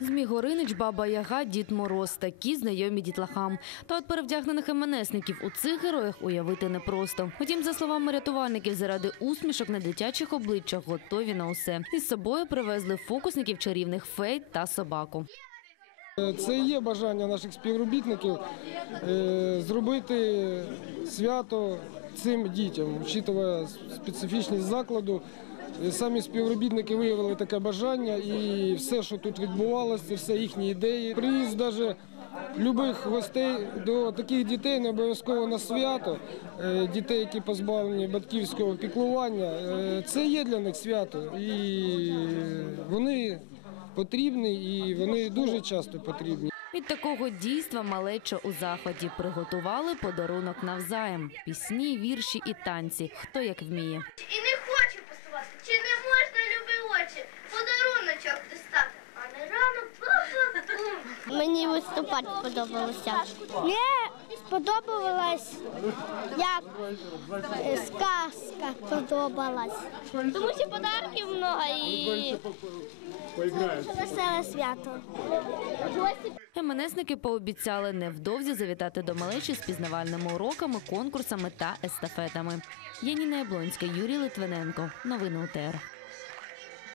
Змій Горинич, Баба Яга, Дід Мороз – такі знайомі дітлахам. Та от перевдягнених іменесників у цих героях уявити непросто. Утім, за словами рятувальників, заради усмішок на дитячих обличчях готові на усе. Із собою привезли фокусників чарівних фей та собаку. Це і є бажання наших співробітників е, зробити свято цим дітям, вчитывая специфічність закладу. Самі співробітники виявили таке бажання, і все, що тут відбувалося, це все їхні ідеї. Приїзд навіть любих гостей до таких дітей не обов'язково на свято. е, Дітей, які позбавлені батьківського піклування, е, це є для них свято. І вони потрібні, і вони дуже часто потрібні. Від такого дійства малеча у захваті приготували подарунок навзаєм. Пісні, вірші і танці. Хто як вміє. Виступати сподобалося. Мені сподобалась, як е, сказка сподобалась. Тому що подарків много і веселе свято. МНСники пообіцяли невдовзі завітати до малечі з пізнавальними уроками, конкурсами та естафетами. Яніна Яблонська, Юрій Литвиненко. Новини УТР.